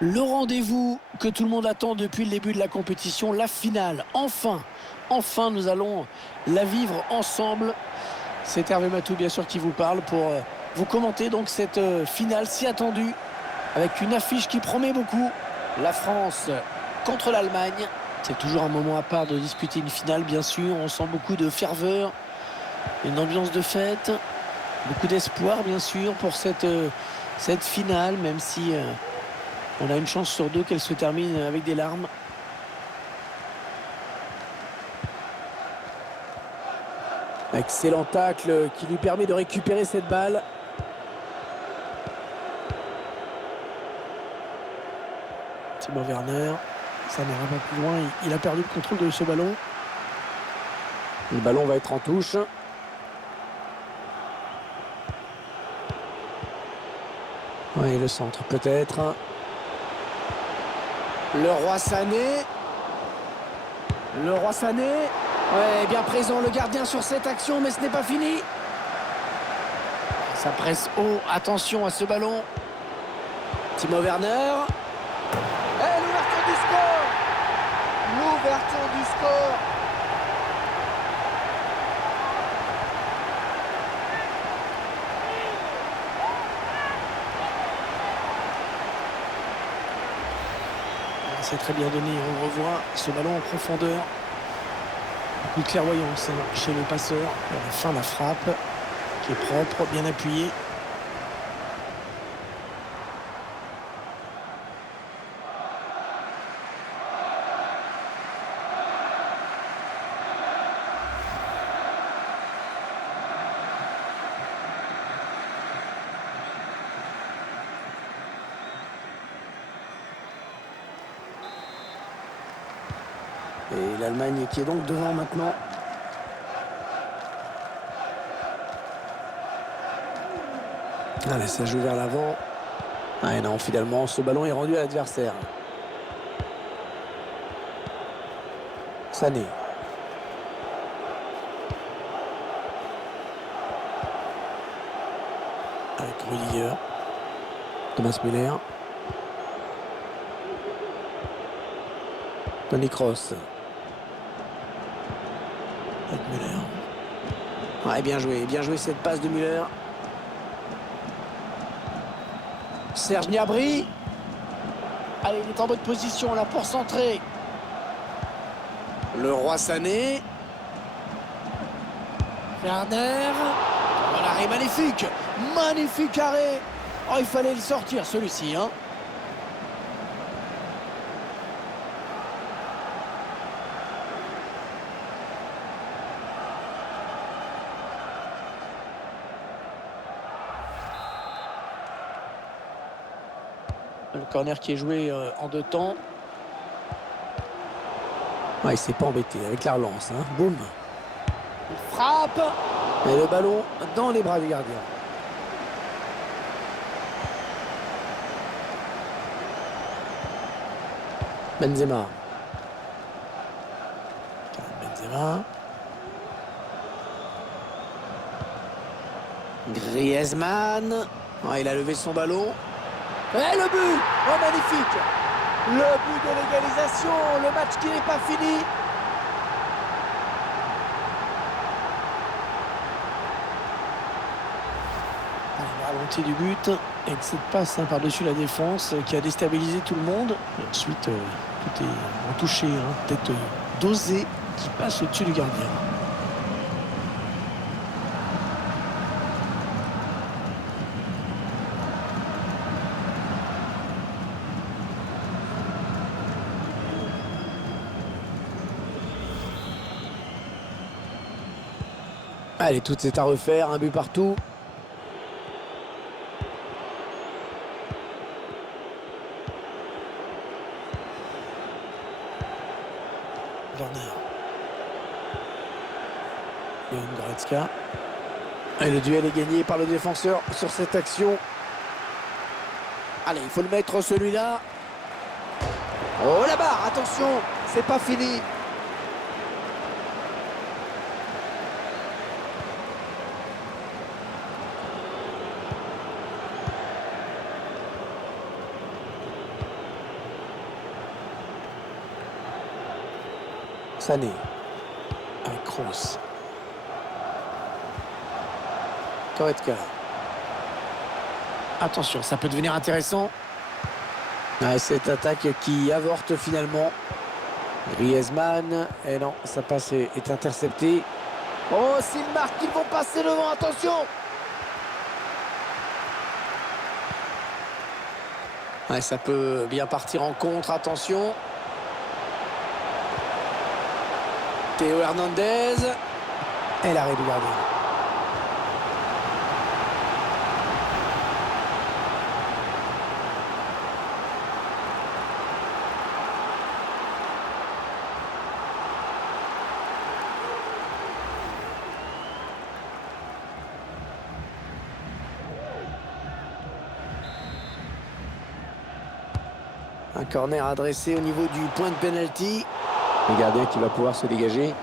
Le rendez-vous que tout le monde attend depuis le début de la compétition, la finale. Enfin, nous allons la vivre ensemble. C'est Hervé Matou, bien sûr, qui vous parle pour vous commenter donc cette finale si attendue avec une affiche qui promet beaucoup. La France contre l'Allemagne. C'est toujours un moment à part de disputer une finale, bien sûr. On sent beaucoup de ferveur, une ambiance de fête, beaucoup d'espoir, bien sûr, pour cette finale, même si on a une chance sur deux qu'elle se termine avec des larmes. Excellent tacle qui lui permet de récupérer cette balle. Timo Werner, ça n'ira pas plus loin. Il a perdu le contrôle de ce ballon. Le ballon va être en touche. Oui, le centre peut-être. Le Roi Sané. Le Roi Sané. Ouais, bien présent le gardien sur cette action, mais ce n'est pas fini. Ça presse haut. Attention à ce ballon. Timo Werner. Et l'ouverture du score. L'ouverture du score. C'est très bien donné. On revoit ce ballon en profondeur. Une clairvoyance chez le passeur. À la fin, la frappe qui est propre, bien appuyée. Et l'Allemagne qui est donc devant maintenant. Allez, ça joue vers l'avant. Ah et non, finalement, ce ballon est rendu à l'adversaire. Sané. Avec Rudiger. Thomas Müller. Toni Kroos. Avec Müller. Ouais, bien joué cette passe de Müller. Serge Gnabry. Allez, il est en bonne position là pour centrer. Le Roi Sané. Werner. Un arrêt magnifique. Magnifique arrêt. Oh, il fallait le sortir celui-ci, hein. Le corner qui est joué en deux temps. Ouais, il s'est pas embêté avec la relance, hein. Boum. Il frappe. Et le ballon dans les bras du gardien. Benzema. Benzema. Griezmann. Oh, il a levé son ballon. Et le but. Oh, magnifique. Le but de l'égalisation. Le match qui n'est pas fini. Le ralenti du but. Et cette passe par-dessus la défense qui a déstabilisé tout le monde. Et ensuite, tout est en touché. Tête dosée qui passe au-dessus du gardien. Allez, tout est à refaire, un but partout. Werner. Leon Goretzka. Et le duel est gagné par le défenseur sur cette action. Allez, il faut le mettre celui-là. Oh la barre, attention, c'est pas fini. Sané. Avec Kroos. Goretzka. Attention, ça peut devenir intéressant. Ah, cette attaque qui avorte finalement. Griezmann. Et non, sa passe est interceptée. Oh, s'ils marquent, ils vont passer devant. Attention! Ouais, ça peut bien partir en contre. Attention. Théo Hernandez. Et l'arrêt du gardien. Un corner adressé au niveau du point de pénalty. Le gardien qui va pouvoir se dégager.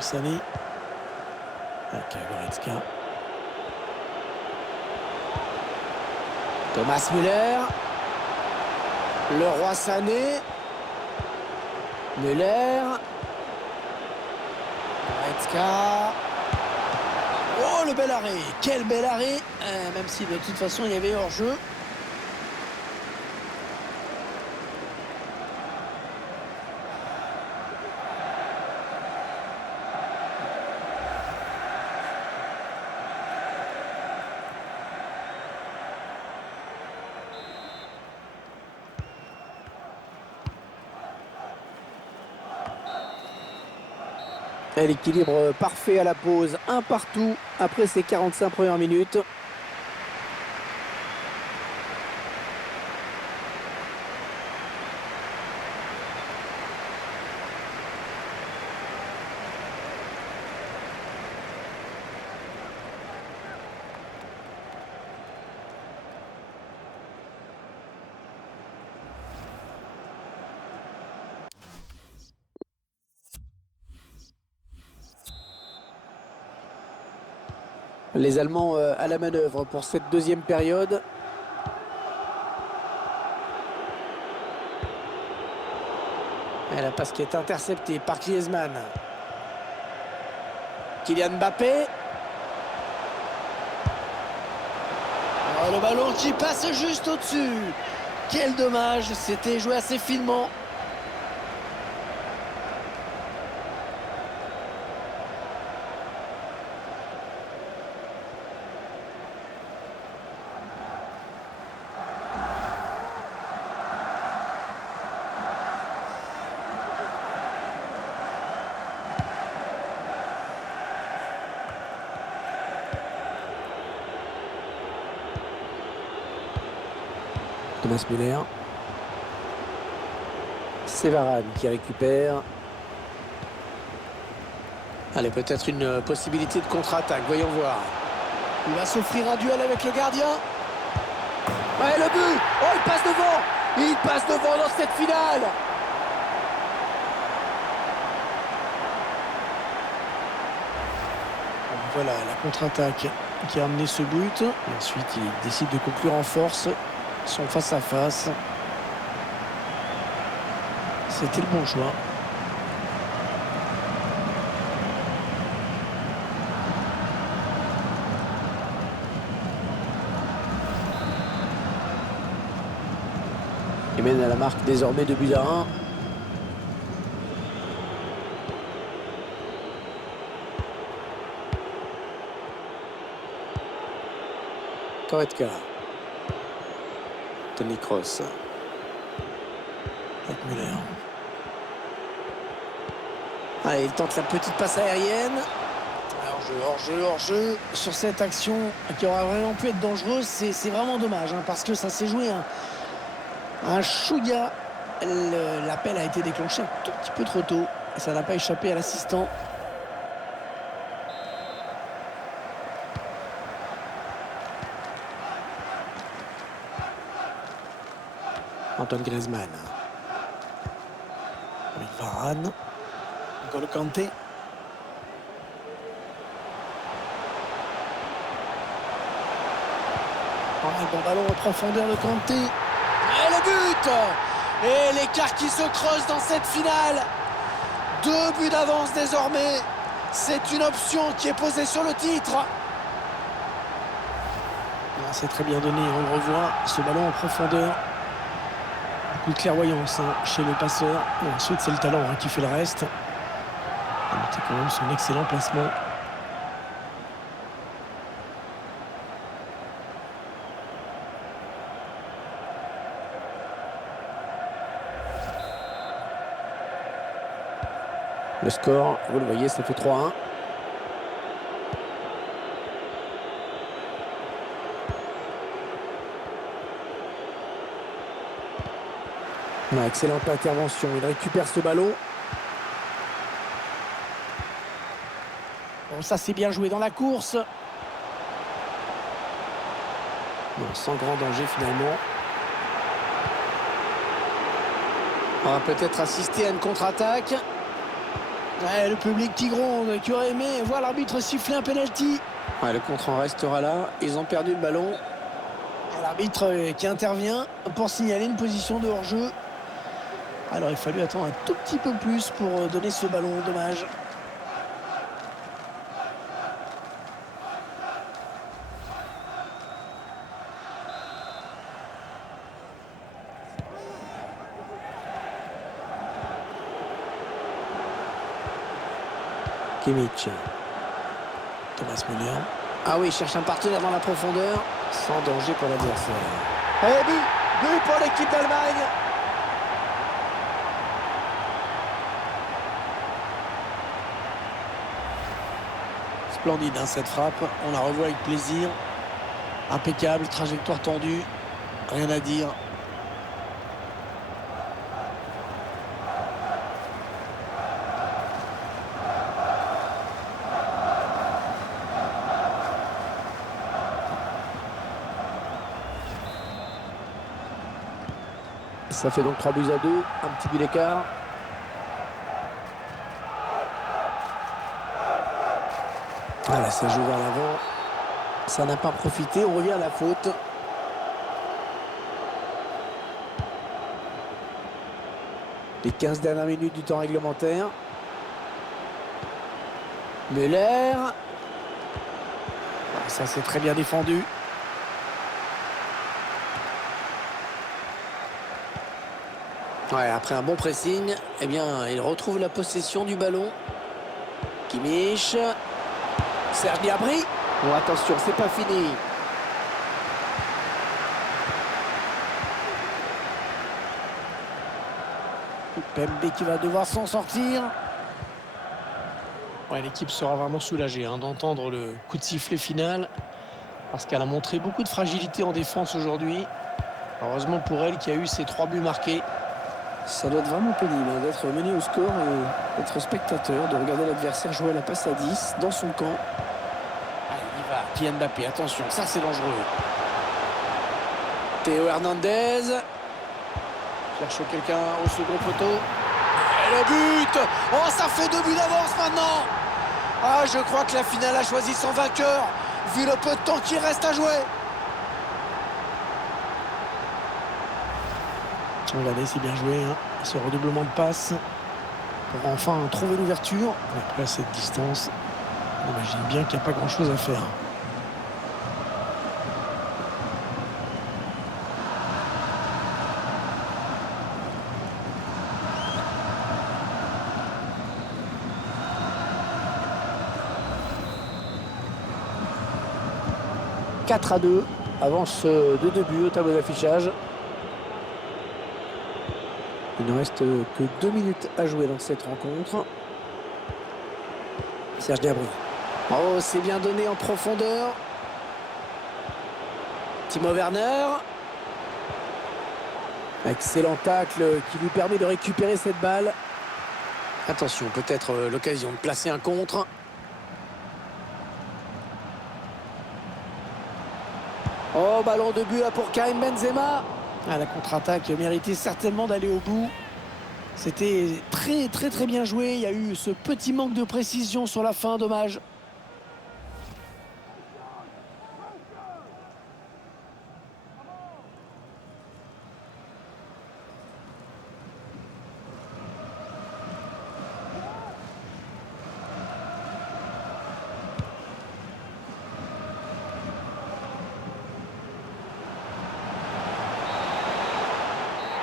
Sané. Ok, Goretzka. Thomas Müller. Le roi Sané. Müller. Goretzka. Oh, le bel arrêt. Quel bel arrêt. Même si de toute façon il y avait hors-jeu. Et l'équilibre parfait à la pause, un partout après ces 45 premières minutes. Les Allemands à la manœuvre pour cette deuxième période. Et la passe qui est interceptée par Griezmann. Kylian Mbappé. Oh, le ballon qui passe juste au-dessus. Quel dommage, c'était joué assez finement. Thomas Müller. C'est Varane qui récupère. Allez, peut-être une possibilité de contre-attaque. Voyons voir. Il va s'offrir un duel avec le gardien. Ouais, le but. Oh, il passe devant. Il passe devant dans cette finale. Voilà la contre-attaque qui a amené ce but. Et ensuite, il décide de conclure en force son face-à-face. C'était le bon choix. Il mène à la marque désormais de 2-1. Goretzka. Toni Kroos. Avec Müller. Allez, il tente la petite passe aérienne. Hors-jeu sur cette action qui aurait vraiment pu être dangereuse. C'est vraiment dommage parce que ça s'est joué un chouïa. L'appel a été déclenché un tout petit peu trop tôt et ça n'a pas échappé à l'assistant. Antoine Griezmann. Avec Varane. N'Golo Kanté. Un bon ballon en profondeur de Kanté. Et le but! Et l'écart qui se creuse dans cette finale. 2 buts d'avance désormais. C'est une option qui est posée sur le titre. C'est très bien donné, on le revoit, ce ballon en profondeur. Beaucoup de clairvoyance chez le passeur. Et ensuite, c'est le talent qui fait le reste. On a noté quand même son excellent placement. Le score, vous le voyez, ça fait 3-1. Excellente intervention, il récupère ce ballon. Bon, ça c'est bien joué dans la course. Bon, sans grand danger finalement. On va peut-être assister à une contre-attaque. Ouais, le public qui gronde, qui aurait aimé voir l'arbitre siffler un penalty. Ouais, le contre en restera là. Ils ont perdu le ballon. L'arbitre qui intervient pour signaler une position de hors-jeu. Alors il fallu attendre un tout petit peu plus pour donner ce ballon, dommage. Kimmich. Thomas Müller. Ah oui, il cherche un partenaire dans la profondeur. Sans danger pour l'adversaire. Et but pour l'équipe d'Allemagne. Splendide cette frappe, on la revoit avec plaisir. Impeccable, trajectoire tendue, rien à dire. Ça fait donc 3 buts à 2, un petit but d'écart. Voilà, ça joue vers l'avant. Ça n'a pas profité, on revient à la faute. Les 15 dernières minutes du temps réglementaire. Müller. Ça c'est très bien défendu. Ouais, après un bon pressing, eh bien, il retrouve la possession du ballon. Kimmich. Serge Gnabry. Bon, attention, c'est pas fini. Pembe qui va devoir s'en sortir. Ouais, l'équipe sera vraiment soulagée d'entendre le coup de sifflet final. Parce qu'elle a montré beaucoup de fragilité en défense aujourd'hui. Heureusement pour elle qui a eu ses 3 buts marqués. Ça doit être vraiment pénible d'être mené au score et d'être spectateur, de regarder l'adversaire jouer à la passe à 10 dans son camp. Allez, il va. Kylian Mbappé, attention, ça c'est dangereux. Théo Hernandez. Cherche quelqu'un au second poteau. Et le but! Oh, ça fait 2 buts d'avance maintenant! Ah, je crois que la finale a choisi son vainqueur, vu le peu de temps qui reste à jouer. Regardez, c'est bien joué, ce redoublement de passes pour enfin trouver l'ouverture. Après, à cette distance, on imagine bien qu'il n'y a pas grand-chose à faire. « 4-2, avance de 2 buts au tableau d'affichage. Il ne reste que 2 minutes à jouer dans cette rencontre. Serge Gnabry. Oh, c'est bien donné en profondeur. Timo Werner. Excellent tacle qui lui permet de récupérer cette balle. Attention, peut-être l'occasion de placer un contre. Oh, ballon de but là pour Karim Benzema. Ah, la contre-attaque méritait certainement d'aller au bout. C'était très très très bien joué. Il y a eu ce petit manque de précision sur la fin, dommage.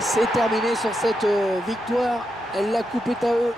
C'est terminé sur cette victoire. La coupe est à eux.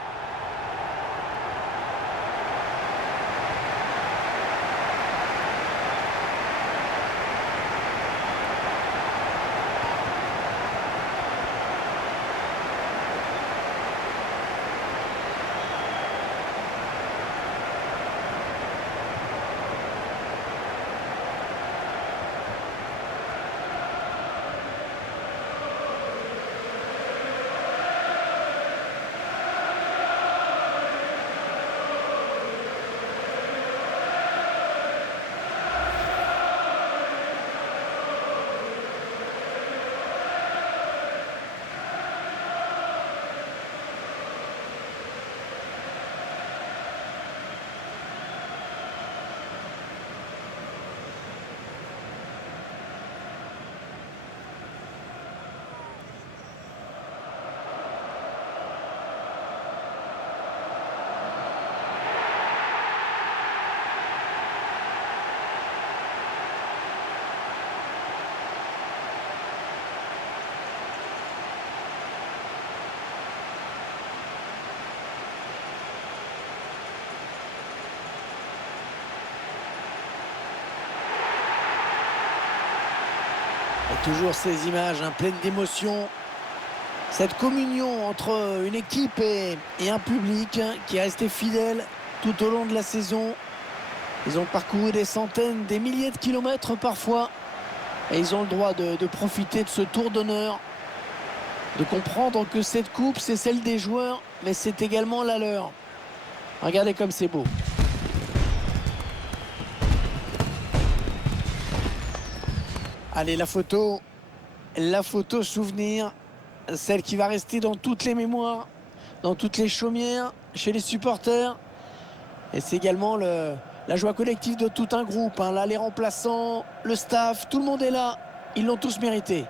Et toujours ces images pleines d'émotion. Cette communion entre une équipe et un public qui est resté fidèle tout au long de la saison. Ils ont parcouru des centaines, des milliers de kilomètres parfois. Et ils ont le droit de profiter de ce tour d'honneur. De comprendre que cette coupe, c'est celle des joueurs, mais c'est également la leur. Regardez comme c'est beau. Allez, la photo souvenir. Celle qui va rester dans toutes les mémoires, dans toutes les chaumières, chez les supporters. Et c'est également la joie collective de tout un groupe. Là, les remplaçants, le staff, tout le monde est là. Ils l'ont tous mérité.